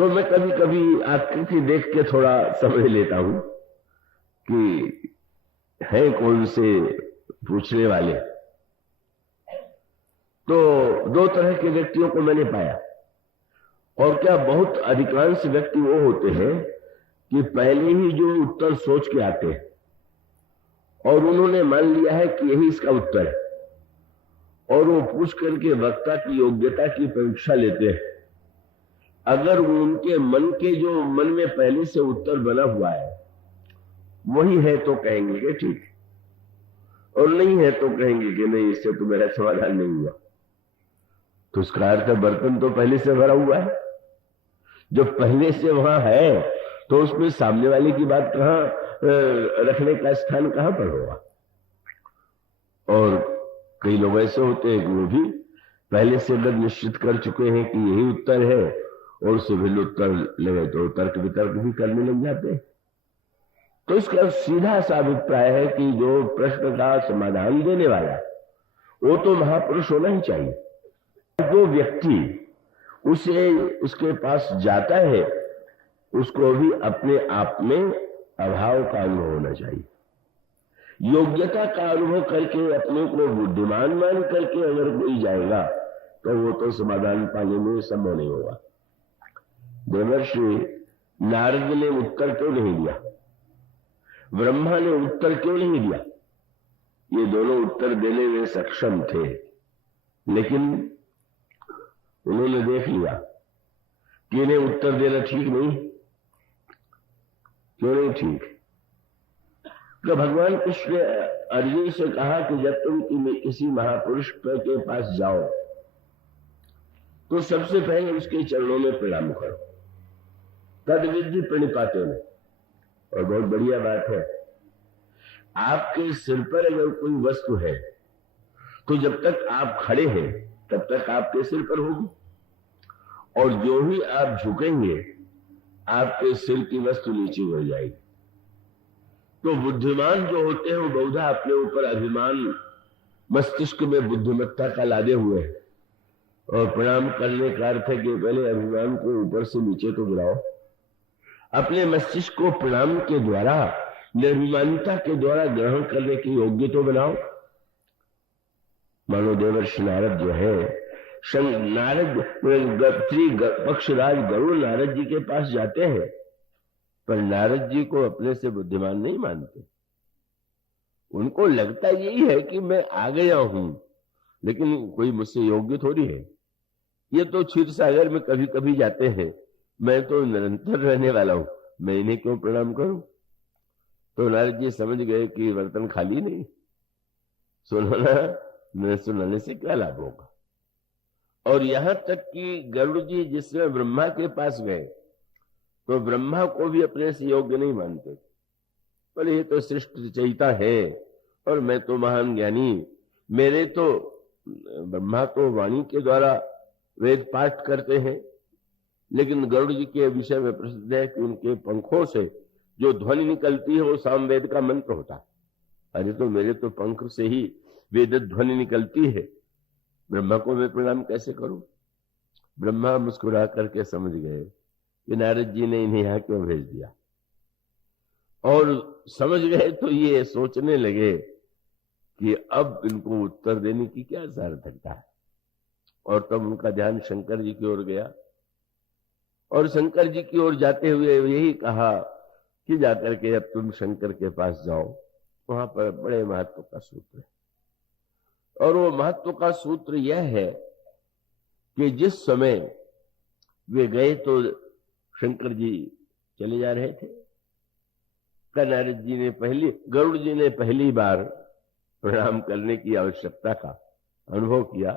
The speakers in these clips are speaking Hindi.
तो मैं कभी कभी आकृति देख के थोड़ा समझ लेता हूं कि है कौन से पूछने वाले। तो दो तरह के व्यक्तियों को मैंने पाया, और क्या बहुत अधिकांश व्यक्ति वो होते हैं कि पहले ही जो उत्तर सोच के आते हैं और उन्होंने मान लिया है कि यही इसका उत्तर है, और वो पूछ करके वक्ता की योग्यता की परीक्षा लेते हैं। अगर उनके मन के जो मन में पहले से उत्तर बना हुआ है वही है तो कहेंगे कि ठीक, और नहीं है तो कहेंगे कि नहीं, इससे तो मेरा समाधान नहीं हुआ। तो उसका अर्थ है बर्तन तो पहले से भरा हुआ है। जो पहले से वहां है तो उसमें सामने वाले की बात कहां रखने का स्थान कहां पर होगा। और कई लोग ऐसे होते हैं कि वो भी पहले से अगर निश्चित कर चुके हैं कि यही उत्तर है और उससे भिन्न उत्तर लगे तो तर्क वितर्क भी करने लग जाते हैं। तो इसका सीधा सा अभिप्राय है कि जो प्रश्न का समाधान देने वाला वो तो महापुरुष होना ही चाहिए। जो व्यक्ति उसे उसके पास जाता है उसको भी अपने आप में अभाव का अनुभव होना चाहिए। योग्यता का अनुभव करके अपने को बुद्धिमान मान करके अगर कोई जाएगा तो वो तो समाधान पाने में संभव नहीं होगा। देवर्षि नारद ने उत्तर क्यों नहीं दिया, ब्रह्मा ने उत्तर क्यों नहीं दिया? ये दोनों उत्तर देने में सक्षम थे, लेकिन उन्होंने देख लिया कि इन्हें उत्तर देना ठीक नहीं। क्यों नहीं ठीक? तो भगवान कृष्ण ने अर्जुन से कहा कि जब तुम किसी महापुरुष के पास जाओ तो सबसे पहले उसके चरणों में प्रणाम करो, तद विद्धि प्रणिपाते में। और बहुत बढ़िया बात है, आपके सिर पर अगर कोई वस्तु है तो जब तक आप खड़े हैं तब तक आपके सिर पर होगी, और जो ही आप झुकेंगे आपके सिर की वस्तु नीचे हो जाएगी। तो बुद्धिमान जो होते हैं वो बहुधा अपने ऊपर अभिमान मस्तिष्क में बुद्धिमत्ता का लादे हुए हैं, और प्रणाम करने का अर्थ है कि पहले अभिमान को ऊपर से नीचे तो गिराओ, अपने मस्तिष्क को प्रणाम के द्वारा निर्भिमानता के द्वारा ग्रहण करने की योग्य तो बनाओ। मानो देवर्षि नारद जो है, नारद पक्षराज गरुड़ नारद जी के पास जाते हैं, पर नारद जी को अपने से बुद्धिमान नहीं मानते। उनको लगता यही है कि मैं आ गया हूं, लेकिन कोई मुझसे योग्य थोड़ी है। ये तो क्षीर सागर में कभी कभी जाते हैं, मैं तो निरंतर रहने वाला हूं, मैं इन्हें क्यों प्रणाम करूं? तो नारद जी समझ गए कि बर्तन खाली नहीं, सुनाने से क्या लाभ होगा। और यहां तक कि गरुड़ जी जिसमें ब्रह्मा के पास गए तो ब्रह्मा को भी अपने से योग्य नहीं मानते। बोले ये तो श्रेष्ठ रचयिता है और मैं तो महान ज्ञानी, मेरे तो ब्रह्मा तो वाणी के द्वारा वेद पाठ करते हैं, लेकिन गरुड़ जी के विषय में प्रसिद्ध है कि उनके पंखों से जो ध्वनि निकलती है वो सामवेद का मंत्र होता है। अरे तो मेरे तो पंख से ही वेद ध्वनि निकलती है, ब्रह्मा को मैं प्रणाम कैसे करूं? ब्रह्मा मुस्कुरा करके समझ गए कि नारद जी ने इन्हें यहां क्यों भेज दिया, और समझ गए तो ये सोचने लगे कि अब इनको उत्तर देने की क्या सार्थकता है। और तब उनका ध्यान शंकर जी की ओर गया, और शंकर जी की ओर जाते हुए यही कहा कि जाकर के अब तुम शंकर के पास जाओ, वहां पर बड़े महत्व का सूत्र है। और वो महत्व का सूत्र यह है कि जिस समय वे गए तो शंकर जी चले जा रहे थे, नारद जी ने गरुड़ जी ने पहली बार प्रणाम करने की आवश्यकता का अनुभव किया,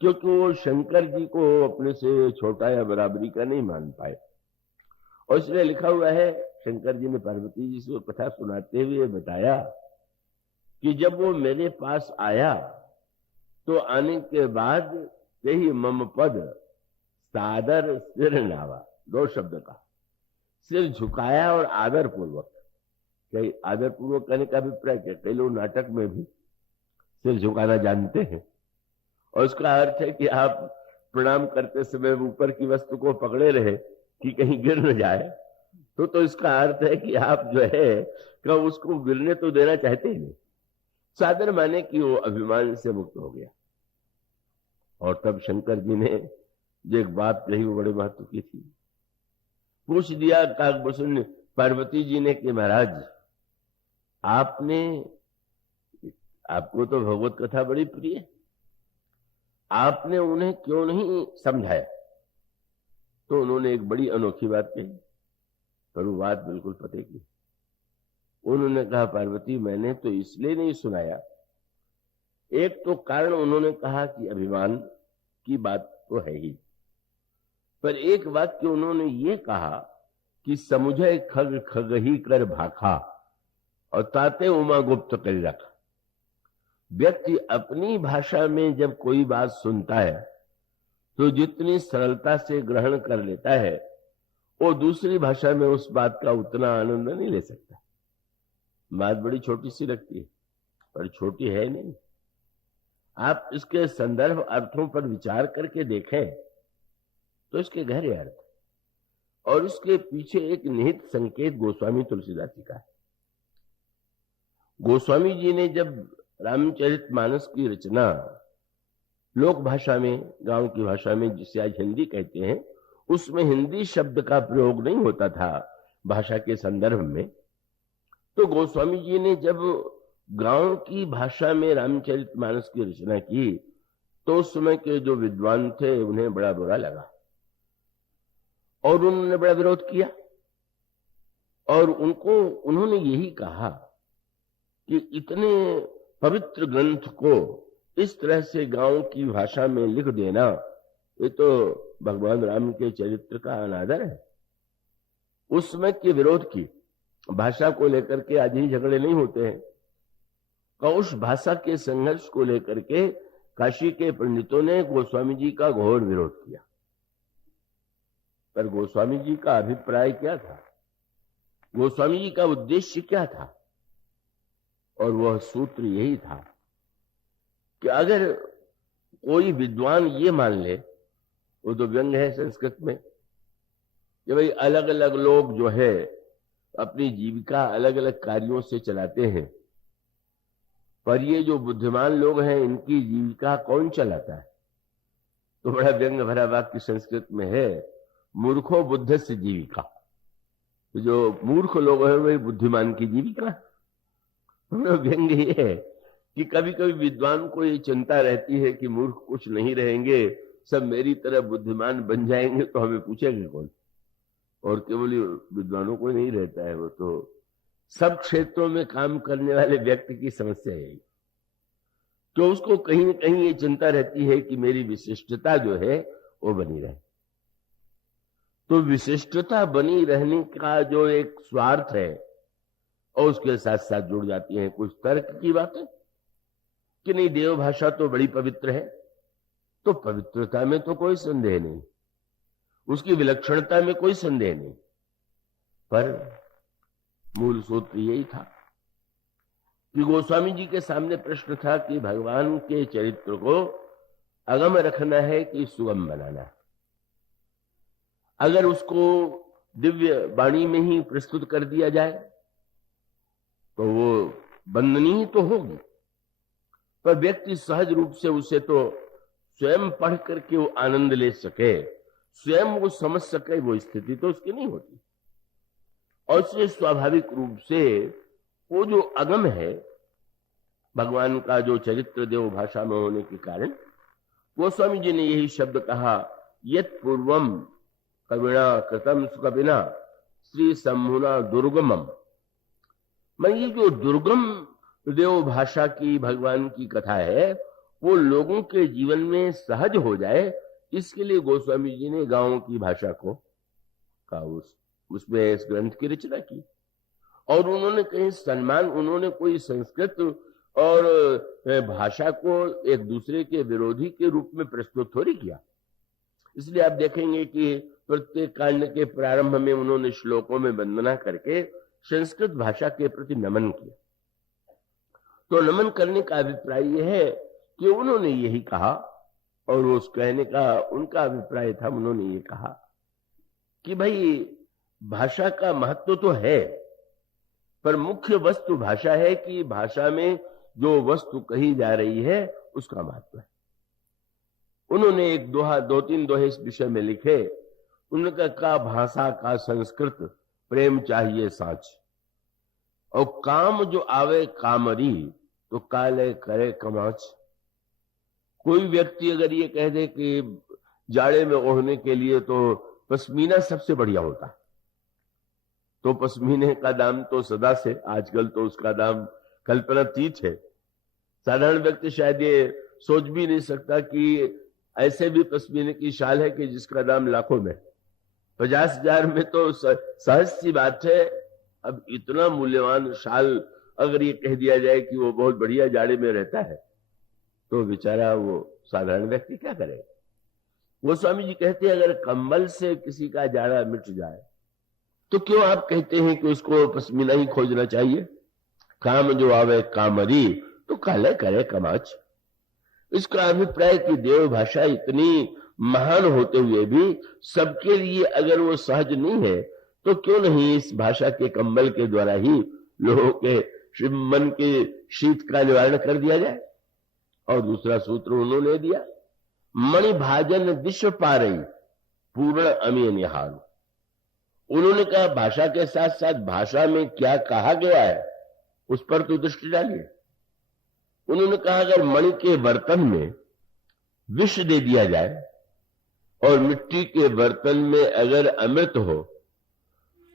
क्योंकि वो शंकर जी को अपने से छोटा या बराबरी का नहीं मान पाए। और इसलिए लिखा हुआ है, शंकर जी ने पार्वती जी से कथा सुनाते हुए बताया कि जब वो मेरे पास आया तो आने के बाद यही मम पद सादर सिर नावा, दो शब्द का, सिर झुकाया और आदर पूर्वक। कई आदर पूर्वक कहने का अभिप्राय क्या? कई लोग नाटक में भी सिर झुकाना जानते हैं, और उसका अर्थ है कि आप प्रणाम करते समय ऊपर की वस्तु को पकड़े रहे कि कहीं गिर न जाए, तो इसका अर्थ है कि आप जो है कि उसको गिरने तो देना चाहते ही नहीं। सादर माने कि वो अभिमान से मुक्त हो गया। और तब शंकर जी ने जो एक बात कही वो बड़े महत्व की थी। पूछ दिया काकभूषण ने पार्वती जी ने कि महाराज आपको तो भगवत कथा बड़ी प्रिय, आपने उन्हें क्यों नहीं समझाया? तो उन्होंने एक बड़ी अनोखी बात कही, पर वो बात बिल्कुल पते की। उन्होंने कहा पार्वती मैंने तो इसलिए नहीं सुनाया, एक तो कारण उन्होंने कहा कि अभिमान की बात तो है ही, पर एक वाक्य उन्होंने ये कहा कि समुझे खग खग ही कर भाखा और ताते उमा गुप्त कर रखा। व्यक्ति अपनी भाषा में जब कोई बात सुनता है तो जितनी सरलता से ग्रहण कर लेता है वो दूसरी भाषा में उस बात का उतना आनंद नहीं ले सकता। बात बड़ी छोटी सी लगती है, पर छोटी है नहीं। आप इसके संदर्भ अर्थों पर विचार करके देखें तो इसके गहरे अर्थ और उसके पीछे एक निहित संकेत गोस्वामी तुलसीदास जी का है। गोस्वामी जी ने जब रामचरितमानस की रचना लोक भाषा में, गांव की भाषा में जिसे आज हिंदी कहते हैं, उसमें हिंदी शब्द का प्रयोग नहीं होता था भाषा के संदर्भ में। तो गोस्वामी जी ने जब गांव की भाषा में रामचरितमानस की रचना की तो उस समय के जो विद्वान थे उन्हें बड़ा बुरा लगा और उन्होंने बड़ा विरोध किया और उन्होंने यही कहा कि इतने पवित्र ग्रंथ को इस तरह से गांव की भाषा में लिख देना, ये तो भगवान राम के चरित्र का अनादर है। उस समय के विरोध की भाषा को लेकर के आज ही झगड़े नहीं होते हैं, और उस भाषा के संघर्ष को लेकर के काशी के पंडितों ने गोस्वामी जी का घोर विरोध किया। पर गोस्वामी जी का अभिप्राय क्या था, गोस्वामी जी का उद्देश्य क्या था? और वह सूत्र यही था कि अगर कोई विद्वान ये मान ले, वो तो व्यंग है संस्कृत में, कि भाई अलग अलग लोग जो है अपनी जीविका अलग अलग कार्यों से चलाते हैं, पर ये जो बुद्धिमान लोग हैं इनकी जीविका कौन चलाता है? तो बड़ा व्यंग भरा वाक्य संस्कृत में है, मूर्खो बुद्ध से जीविका। तो जो मूर्ख लोग हैं वही बुद्धिमान की जीविका। व्यंग ये है कि कभी कभी विद्वान को ये चिंता रहती है कि मूर्ख कुछ नहीं रहेंगे, सब मेरी तरह बुद्धिमान बन जाएंगे तो हमें पूछेंगे कौन? और केवल विद्वानों को नहीं रहता है, वो तो सब क्षेत्रों में काम करने वाले व्यक्ति की समस्या है। तो उसको कहीं न कहीं ये चिंता रहती है कि मेरी विशिष्टता जो है वो बनी रहे। तो विशिष्टता बनी रहने का जो एक स्वार्थ है और उसके साथ साथ जुड़ जाती हैं कुछ तर्क की बातें कि नहीं देव भाषा तो बड़ी पवित्र है, तो पवित्रता में तो कोई संदेह नहीं, उसकी विलक्षणता में कोई संदेह नहीं, पर मूल सूत्र यही था कि गोस्वामी जी के सामने प्रश्न था कि भगवान के चरित्र को अगम रखना है कि सुगम बनाना है। अगर उसको दिव्य वाणी में ही प्रस्तुत कर दिया जाए तो वो वंदनीय तो होगी, पर व्यक्ति सहज रूप से उसे तो स्वयं पढ़ करके वो आनंद ले सके, स्वयं वो समझ सके, वो स्थिति तो उसकी नहीं होती। और इसलिए स्वाभाविक रूप से वो जो अगम है भगवान का, जो चरित्र देव भाषा में होने के कारण गोस्वामी जी ने यही शब्द कहा, यत् पूर्वम कविना कृतम सुकविना श्री शंभुना दुर्गमम। मैं ये जो दुर्गम देव भाषा की भगवान की कथा है वो लोगों के जीवन में सहज हो जाए, इसके लिए गोस्वामी जी ने गांवों की भाषा को का उसमें इस ग्रंथ की रचना की। और उन्होंने कहीं सम्मान, उन्होंने कोई संस्कृत और भाषा को एक दूसरे के विरोधी के रूप में प्रस्तुत थोड़ी किया। इसलिए आप देखेंगे कि प्रत्येक कांड के प्रारंभ में उन्होंने श्लोकों में वंदना करके संस्कृत भाषा के प्रति नमन किया। तो नमन करने का अभिप्राय यह है कि उन्होंने यही कहा, और उस कहने का उनका अभिप्राय था, उन्होंने ये कहा कि भाई भाषा का महत्व तो है, पर मुख्य वस्तु भाषा है कि भाषा में जो वस्तु कही जा रही है उसका महत्व है। उन्होंने एक दोहा, 2-3 दोहे इस विषय में लिखे। उन्होंने कहा भाषा का संस्कृत प्रेम चाहिए साच, और काम जो आवे कामरी तो काले करे कमाच। कोई व्यक्ति अगर ये कह दे कि जाड़े में ओढ़ने के लिए तो पश्मीना सबसे बढ़िया होता, तो पश्मीने का दाम तो सदा से, आजकल तो उसका दाम कल्पनातीत है। साधारण व्यक्ति शायद ये सोच भी नहीं सकता कि ऐसे भी पश्मीने की शाल है कि जिसका दाम लाखों में, 50,000 में तो सहज सी बात है। अब इतना मूल्यवान शाल अगर ये कह दिया जाए कि वो बहुत बढ़िया जाड़े में रहता है, तो बेचारा वो साधारण व्यक्ति क्या करे। वो स्वामी जी कहते हैं अगर कंबल से किसी का जाड़ा मिट जाए तो क्यों आप कहते हैं कि उसको पश्मीना ही खोजना चाहिए। काम जो आवे कामरी तो काले करे कमाच। इसका अभिप्राय कि देव भाषा इतनी महान होते हुए भी सबके लिए अगर वो सहज नहीं है, तो क्यों नहीं इस भाषा के कंबल के द्वारा ही लोगों के मन के शीत का निवारण कर दिया जाए। और दूसरा सूत्र उन्होंने दिया, मणि भाजन विश्व पारई पूर्ण अमीय निहार। उन्होंने कहा भाषा के साथ साथ भाषा में क्या कहा गया है उस पर तो दृष्टि डालिए। उन्होंने कहा अगर मणि के बर्तन में विष दे दिया जाए और मिट्टी के बर्तन में अगर अमृत हो,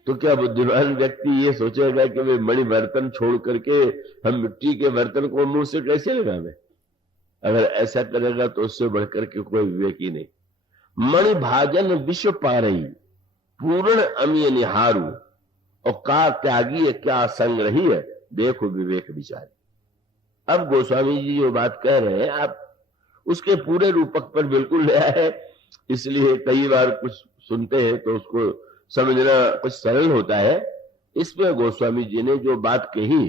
तो क्या बुद्धिमान व्यक्ति ये सोचेगा कि वे मणि बर्तन छोड़ करके हम मिट्टी के बर्तन को मुंह से कैसे लगावे। अगर ऐसा करेगा तो उससे बढ़कर के कोई विवेक ही नहीं। मणि भाजन विश्व पारई पूर्ण अमीय निहारू, और का त्यागी क्या संग रही है देखो विवेक विचार। अब गोस्वामी जी जो बात कह रहे हैं आप उसके पूरे रूपक पर बिल्कुल नया है, इसलिए कई बार कुछ सुनते हैं तो उसको समझना कुछ सरल होता है। इसमें गोस्वामी जी ने जो बात कही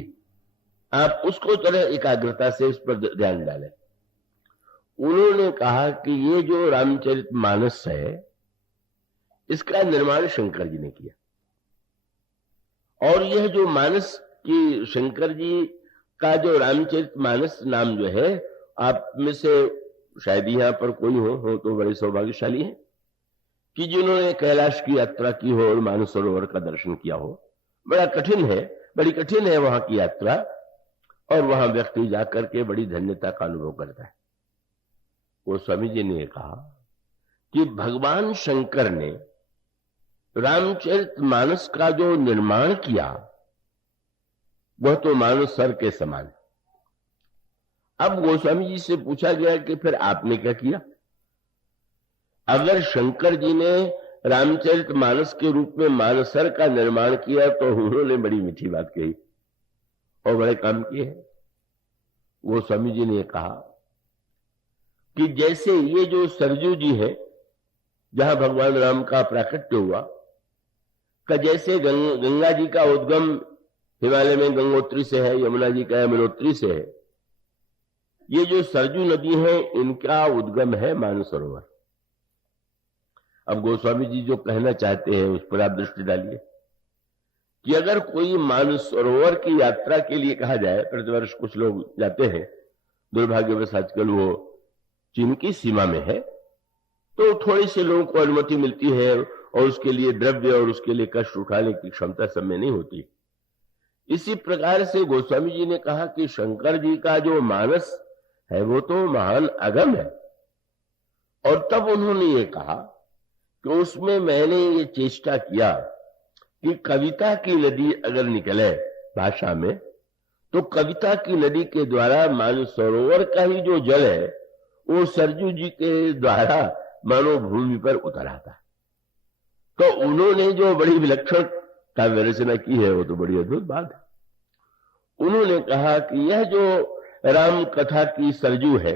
आप उसको तरह एकाग्रता से इस पर ध्यान डालें। उन्होंने कहा कि ये जो रामचरितमानस है इसका निर्माण शंकर जी ने किया, और यह जो मानस की शंकर जी का जो रामचरितमानस नाम जो है, आप में से शायद यहां पर कोई हो तो बड़े सौभाग्यशाली हैं कि जिन्होंने कैलाश की यात्रा की हो और मानस सरोवर का दर्शन किया हो। बड़ा कठिन है, बड़ी कठिन है वहां की यात्रा, और वहां व्यक्ति जाकर के बड़ी धन्यता का अनुभव करता है। वो स्वामी जी ने कहा कि भगवान शंकर ने रामचरितमानस का जो निर्माण किया वह तो मानो सर के समान है। अब गोस्वामी जी से पूछा गया कि फिर आपने क्या किया। अगर शंकर जी ने रामचरितमानस के रूप में मानसर का निर्माण किया तो उन्होंने बड़ी मीठी बात कही और बड़े काम किए हैं। गोस्वामी जी ने कहा कि जैसे ये जो सरजू जी है जहां भगवान राम का प्राकट्य हुआ, का जैसे गंगा जी का उद्गम हिमालय में गंगोत्री से है, यमुना जी का यमुनोत्री से है, ये जो सरजू नदी है इनका उद्गम है मानसरोवर। अब गोस्वामी जी जो कहना चाहते हैं उस पर आप दृष्टि डालिए कि अगर कोई मानसरोवर की यात्रा के लिए कहा जाए, प्रतिवर्ष कुछ लोग जाते हैं, दुर्भाग्यवश आजकल वो चीन की सीमा में है, तो थोड़ी से लोगों को अनुमति मिलती है और उसके लिए द्रव्य और उसके लिए कष्ट उठाने की क्षमता सब में नहीं होती। इसी प्रकार से गोस्वामी जी ने कहा कि शंकर जी का जो मानस है वो तो महान अगम है, और तब उन्होंने ये कहा कि उसमें मैंने ये चेष्टा किया कि कविता की नदी अगर निकले भाषा में, तो कविता की नदी के द्वारा मानसरोवर का ही जो जल है वो सरजू जी के द्वारा मानो भूमि पर उतर आता है। तो उन्होंने जो बड़ी विलक्षण काव्य रचना की है वो तो बड़ी अद्भुत बात है। उन्होंने कहा कि यह जो राम कथा की सरजू है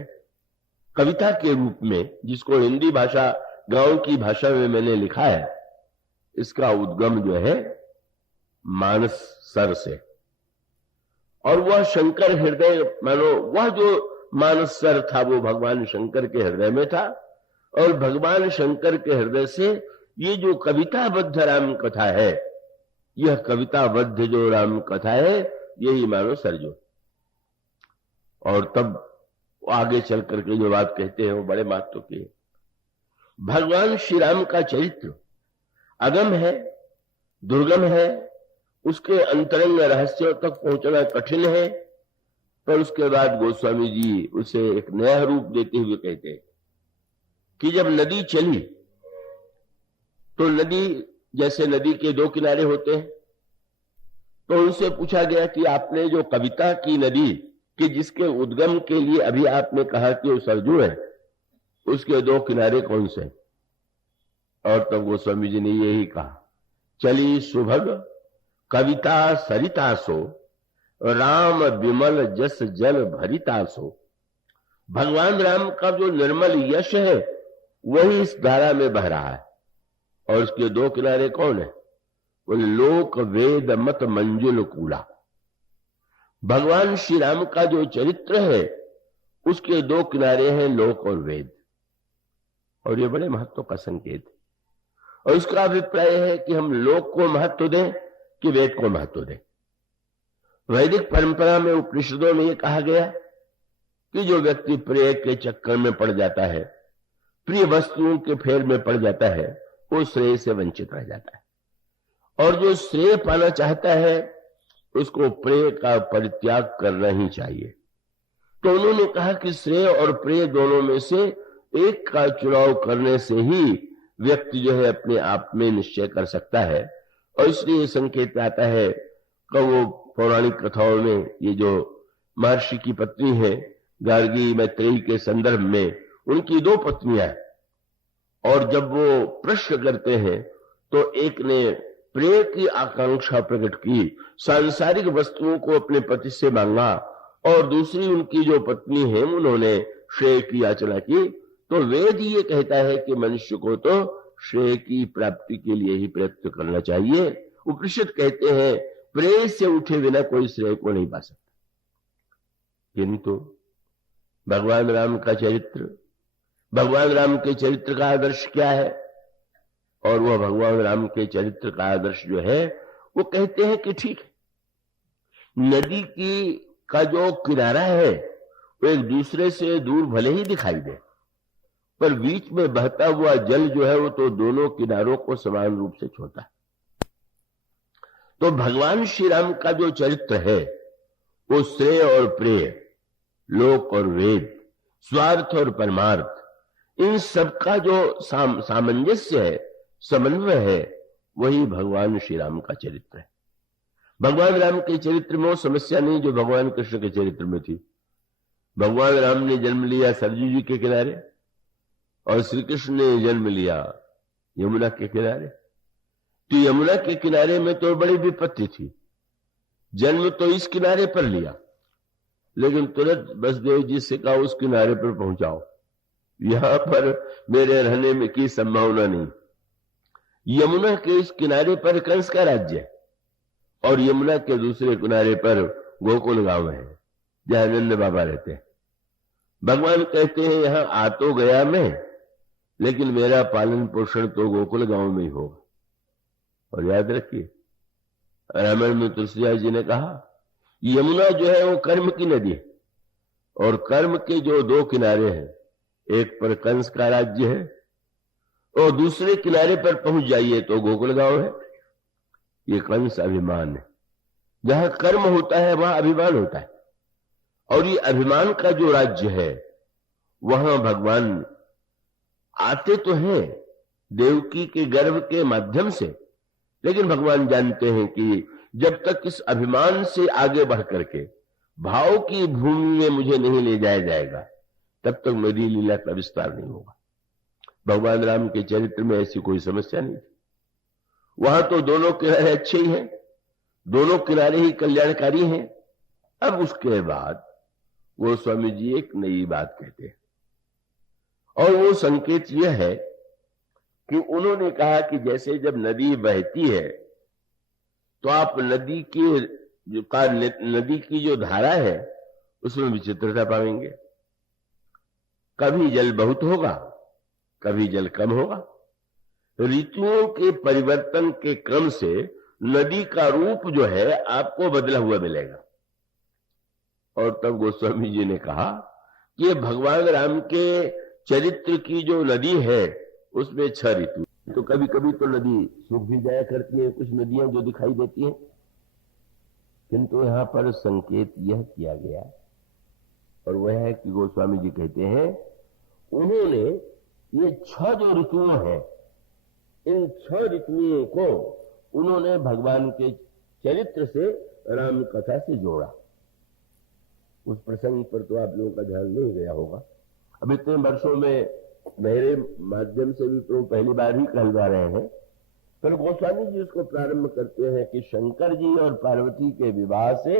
कविता के रूप में, जिसको हिंदी भाषा गांव की भाषा में मैंने लिखा है, इसका उद्गम जो है मानस सर से, और वह शंकर हृदय, मानो वह जो मानस सर था वो भगवान शंकर के हृदय में था, और भगवान शंकर के हृदय से ये जो कविताबद्ध राम कथा है, यह कविताबद्ध जो राम कथा है, यही मानो सर्जो। और तब आगे चल करके जो बात कहते हैं वो बड़े महत्व की है। भगवान श्री राम का चरित्र अगम है, दुर्गम है, उसके अंतरंग रहस्यों तक पहुंचना कठिन है, पर उसके बाद गोस्वामी जी उसे एक नया रूप देते हुए कहते हैं कि जब नदी चली तो नदी, जैसे नदी के दो किनारे होते हैं, तो उनसे पूछा गया कि आपने जो कविता की नदी कि जिसके उद्गम के लिए अभी आपने कहा कि वो सरजू है, उसके दो किनारे कौन से? और तब गोस्वामी जी ने यही कहा, चली सुभग कविता सरिता सो, राम विमल जस जल भरिता सो। भगवान राम का जो निर्मल यश है वही इस धारा में बह रहा है, और उसके दो किनारे कौन है? वो लोक वेद मत मंजुल कूला। भगवान श्री राम का जो चरित्र है उसके दो किनारे हैं लोक और वेद, और ये बड़े महत्व का संकेत है। और उसका अभिप्राय है कि हम लोक को महत्व दें कि वेद को महत्व दें। वैदिक परंपरा में, उपनिषदों में ये कहा गया कि जो व्यक्ति प्रिय के चक्कर में पड़ जाता है, प्रिय वस्तुओं के फेर में पड़ जाता है, वो श्रेय से वंचित रह जाता है, और जो श्रेय पाना चाहता है उसको प्रेय का परित्याग करना ही चाहिए। तो उन्होंने कहा कि श्रेय और प्रेय दोनों में से एक का चुनाव करने से ही व्यक्ति जो है अपने आप में निश्चय कर सकता है। और इसलिए संकेत आता है कि वो पौराणिक कथाओं में ये जो महर्षि की पत्नी है गार्गी मैत्रेयी के संदर्भ में, उनकी दो पत्नियां, और जब वो प्रश्न करते हैं तो एक ने प्रेय की आकांक्षा प्रकट की, सांसारिक वस्तुओं को अपने पति से मांगा, और दूसरी उनकी जो पत्नी है उन्होंने श्रेय की याचना की। तो वेद ये कहता है कि मनुष्य को तो श्रेय की प्राप्ति के लिए ही प्रयत्न करना चाहिए। उपनिषद कहते हैं प्रेय से उठे बिना कोई श्रेय को नहीं पा सकता। किंतु भगवान राम का चरित्र, भगवान राम के चरित्र का आदर्श क्या है? और वह भगवान राम के चरित्र का आदर्श जो है वो कहते हैं कि ठीक है, नदी की का जो किनारा है वो एक दूसरे से दूर भले ही दिखाई दे, पर बीच में बहता हुआ जल जो है वो तो दोनों किनारों को समान रूप से छूता है। तो भगवान श्री राम का जो चरित्र है वो श्रेय और प्रेय, लोक और वेद, स्वार्थ और परमार्थ, इन सबका जो सामंजस्य है, समन्वय है, वही भगवान श्री राम का चरित्र है। भगवान राम के चरित्र में वो समस्या नहीं जो भगवान कृष्ण के चरित्र में थी। भगवान राम ने जन्म लिया सरजू जी के किनारे, और श्री कृष्ण ने जन्म लिया यमुना के किनारे। तो यमुना के किनारे में तो बड़ी विपत्ति थी, जन्म तो इस किनारे पर लिया, लेकिन तुरंत बसदेव जी से कहा उस किनारे पर पहुंचाओ, यहां पर मेरे रहने में की संभावना नहीं। यमुना के इस किनारे पर कंस का राज्य है, और यमुना के दूसरे किनारे पर गोकुल गांव है जहां नंद बाबा रहते हैं। भगवान कहते हैं यहां आ तो गया मैं, लेकिन मेरा पालन पोषण तो गोकुल गांव में ही होगा। और याद रखिए, रामायण में तुलसीदास जी ने कहा यमुना जो है वो कर्म की नदी है, और कर्म के जो दो किनारे हैं, एक पर कंस का राज्य है और दूसरे किनारे पर पहुंच जाइए तो गोकुल गांव है। ये कंस अभिमान है, जहां कर्म होता है वहां अभिमान होता है, और ये अभिमान का जो राज्य है वहां भगवान आते तो हैं देवकी के गर्भ के माध्यम से, लेकिन भगवान जानते हैं कि जब तक इस अभिमान से आगे बढ़ करके भाव की भूमि में मुझे नहीं ले जाया जाएगा, तब तक मेरी लीला का विस्तार नहीं होगा। भगवान राम के चरित्र में ऐसी कोई समस्या नहीं थी। वहां तो दोनों किनारे अच्छे ही हैं, दोनों किनारे ही कल्याणकारी हैं। अब उसके बाद गोस्वामी जी एक नई बात कहते हैं, और वो संकेत यह है कि उन्होंने कहा कि जैसे जब नदी बहती है तो आप नदी की जो धारा है उसमें विचित्रता पाएंगे। कभी जल बहुत होगा, कभी जल कम होगा, ऋतुओं के परिवर्तन के क्रम से नदी का रूप जो है आपको बदला हुआ मिलेगा। और तब गोस्वामी जी ने कहा कि ये भगवान राम के चरित्र की जो नदी है उसमें 6 ऋतु, तो कभी कभी तो नदी सूख भी जाया करती है, कुछ नदियां जो दिखाई देती हैं, किंतु यहां पर संकेत यह किया गया और वह है कि गोस्वामी जी कहते हैं उन्होंने ये 6 जो ऋतुओं हैं, इन 6 ऋतुओं को उन्होंने भगवान के चरित्र से, राम कथा से जोड़ा। उस प्रसंग पर तो आप लोगों का ध्यान नहीं गया होगा। अब इतने वर्षों में मेरे माध्यम से भी तो पहली बार ही कहलवा रहे हैं, पर गोस्वामी जी उसको प्रारंभ करते हैं कि शंकर जी और पार्वती के विवाह से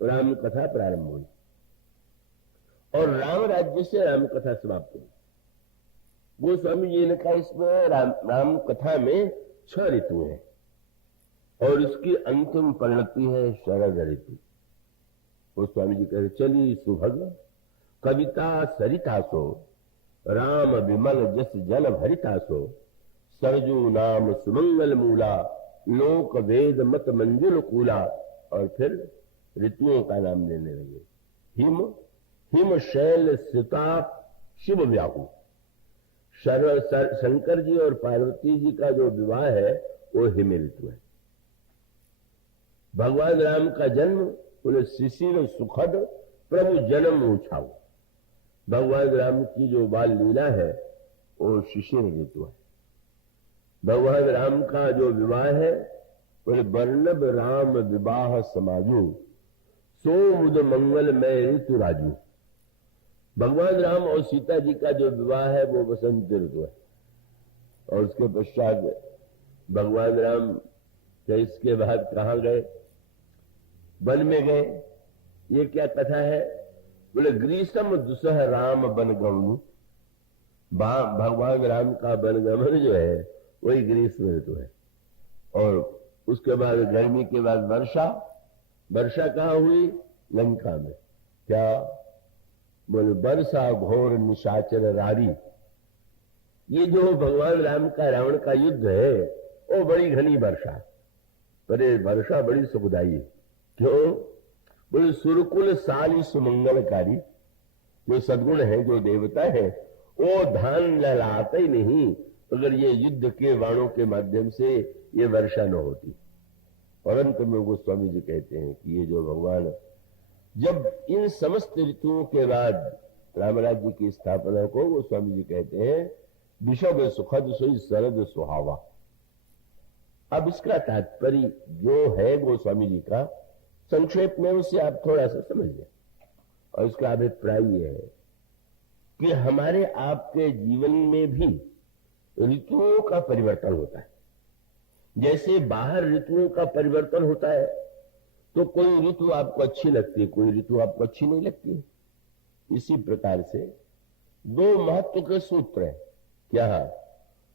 राम कथा प्रारंभ हुई और राम राज्य से राम कथा समाप्त हुई। गोस्वामी जी ने कहा इसमें राम कथा में 6 ऋतु हैं और इसकी अंतिम परिणति है शरद ऋतु। गोस्वामी जी कहते चली सुभग कविता सरितासो राम विमल जस जल भरितासो सरजू नाम सुमंगल मूला लोक वेद मत मंजुल कूला। और फिर ऋतुओं का नाम लेने लगे। हिम हिम शैल सीता शिव व्याहु। शंकर जी और पार्वती जी का जो विवाह है वो हिम ऋतु है। भगवान राम का जन्म बोले शिशिर सुखद प्रभु जन्म उछाओ। भगवान राम की जो बाल लीला है वो शिशिर ऋतु है। भगवान राम का जो विवाह है बोले वर्णभ राम विवाह समाजू सो मुद मंगल में ऋतु राजू। भगवान राम और सीता जी का जो विवाह है वो बसंत ऋतु है। और उसके पश्चात भगवान राम के इसके बाद कहां गए? वन में गए। ये क्या कथा है? बोले ग्रीष्म दुसह राम बनगमन। भगवान राम का बनगमन जो है वही ग्रीष्म ऋतु है। और उसके बाद गर्मी के बाद वर्षा। वर्षा कहां हुई? लंका में। क्या बोले वर्षा घोर निशाचर रारी। ये जो भगवान राम का रावण का युद्ध है वो बड़ी घनी वर्षा, पर ये वर्षा बड़ी सुखदायी है। क्यों? बोले सुरकुल साली सुमंगलकारी। जो सद्गुण है, जो देवता है, वो धान लहलाते ही नहीं अगर ये युद्ध के वाणों के माध्यम से ये वर्षा न होती। और अंत में गोस्वामी जी कहते हैं कि ये जो भगवान जब इन समस्त ऋतुओं के बाद राम राज्य की स्थापना को गोस्वामी जी कहते हैं विषव सुखद सोई शरद सुहावा। अब इसका तात्पर्य जो है गोस्वामी जी का संक्षेप में उसे आप थोड़ा सा समझ लें। और इसका अभिप्राय यह है कि हमारे आपके जीवन में भी ऋतुओं का परिवर्तन होता है। जैसे बाहर ऋतुओं का परिवर्तन होता है तो कोई ऋतु आपको अच्छी लगती है, कोई ऋतु आपको अच्छी नहीं लगती है। इसी प्रकार से 2 महत्व के सूत्र हैं। क्या?